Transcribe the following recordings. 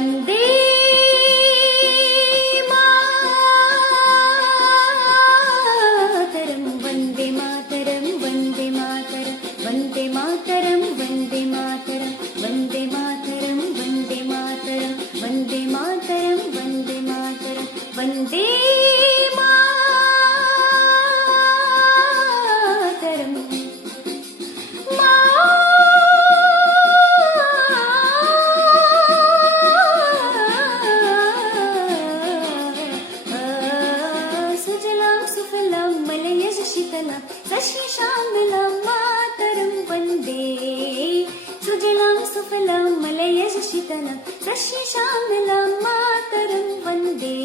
ವಂದೇ ಮಾತರಂ ವಂದೇ ಮಾತರಂ ವಂದೇ ಮಾತರಂ ವಂದೇ ಮಾತರಂ ವಂದೇ ಮಾತರಂ ವಂದೇ ಮಾತರಂ ವಂದೇ ಮಾತರಂ ವಂದೇ ಮಾತರಂ ವಂದೇ ಮಾತರಂ ವಂದೇ ಮಾತರಂ ಸುಜಲಾಂ ಸುಫಲಾಂ ಮಲಯಜ ಶೀತಲಾಂ ಸಸ್ಯಶ್ಯಾಮಲಾಂ ಮಾತರಂ ವಂದೇ ಸುಜಲಾಂ ಸುಫಲಾಂ ಮಲಯಜ ಶೀತಲಾಂ ಸಸ್ಯಶ್ಯಾಮಲಾಂ ಮಾತರಂ ವಂದೇ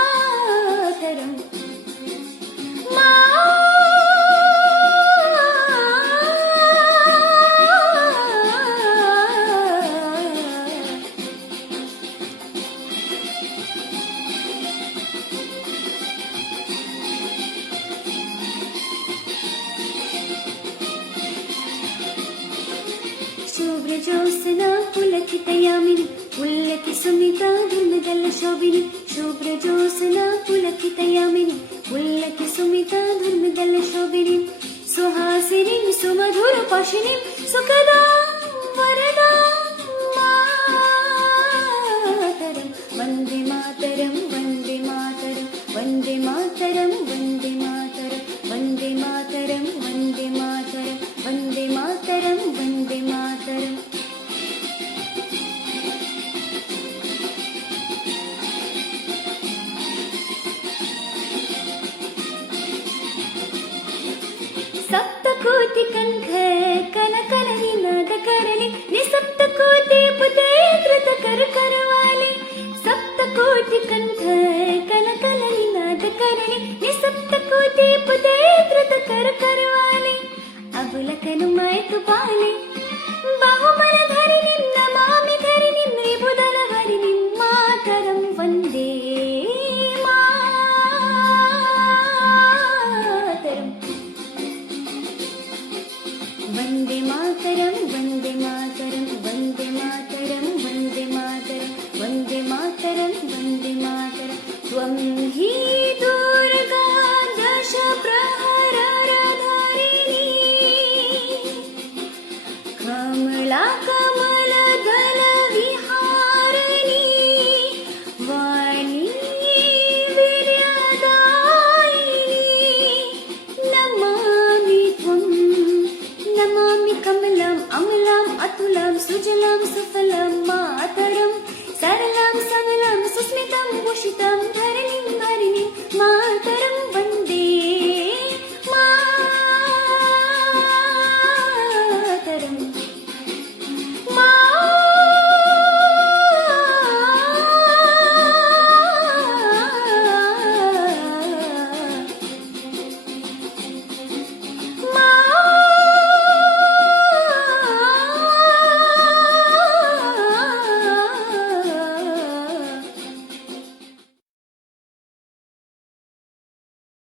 ಮಾತರಂ ಶುಭ್ರಜೋತ್ಸನಾ ಪುಲಕಿತಯಾಮಿನಿ ಉಲ್ಲತಿ ಸುಮಿತಾ ಧರ್ಮದಲ್ಲ ಶೋಭಿನಿ ಶುಭ್ರಜೋತ್ಸನಾ ಪುಲಕಿತಯಾಮಿನಿ ಉಲ್ಲತಿ ಸುಮಿತಾ ಧರ್ಮದಲ್ಲ ಶೋಭಿನಿ ಸುಹಾಸಿನಿ ಸುಮಧುರ ಪಾಶಿನಿ ಸುಖದ ವರದ ಮಾತರಂ ವಂದೇ ಮಾತರಂ ವಂದೇ ಮಾತರಂ ವಂದೇ ಮಾತರಂ ವಂದೇ ಮಾತರಂ ವಂದೇ ಮಾತರಂ ವಂದೇ ಮಾತರಂ ವಂದೇ ಮಾತರಂ ವಂದೇ ಮಾತರಂ ಸಪ್ತಕೋಟಿ ಕಂಠ ಕನಕನ ನಿನಾದ ಕರಲಿ ನಿಸಪ್ತಕೋಟಿ ಪುತೇತ್ರತ ಕರಕರವಾಲಿ ಸಪ್ತಕೋಟಿ ಕಂಠ ಕನಕನ ನಿನಾದ ಕರಲಿ ನಿಸಪ್ತಕೋಟಿ ಪುತೇತ್ರತ ಕರಕರವಾಲಿ ಅಬುಲಕನು ಮಾಯ್ತು ಬಾಲೆ ಬಾಹುಬಲ ಧರಿ ನಿನ್ನ ಮಾಮಿ ಧರಿ ನಿನ್ನ ರಿಬುದಲ ಹರಿ ನಿನ್ನ ಮಾತರಂ ವಂದೇ ಮಾತರಂ ವಂದೇ ಮಾತರಂ ವಂದೇ ಮಾತರಂ ವಂದೇ ಮಾತರಂ ವಂದೇ ಮಾತರಂ ವಂದೇ ಮಾತರಂ ವಂದೇ ಮಾತರಂ ತ್ವಂ ಹಿ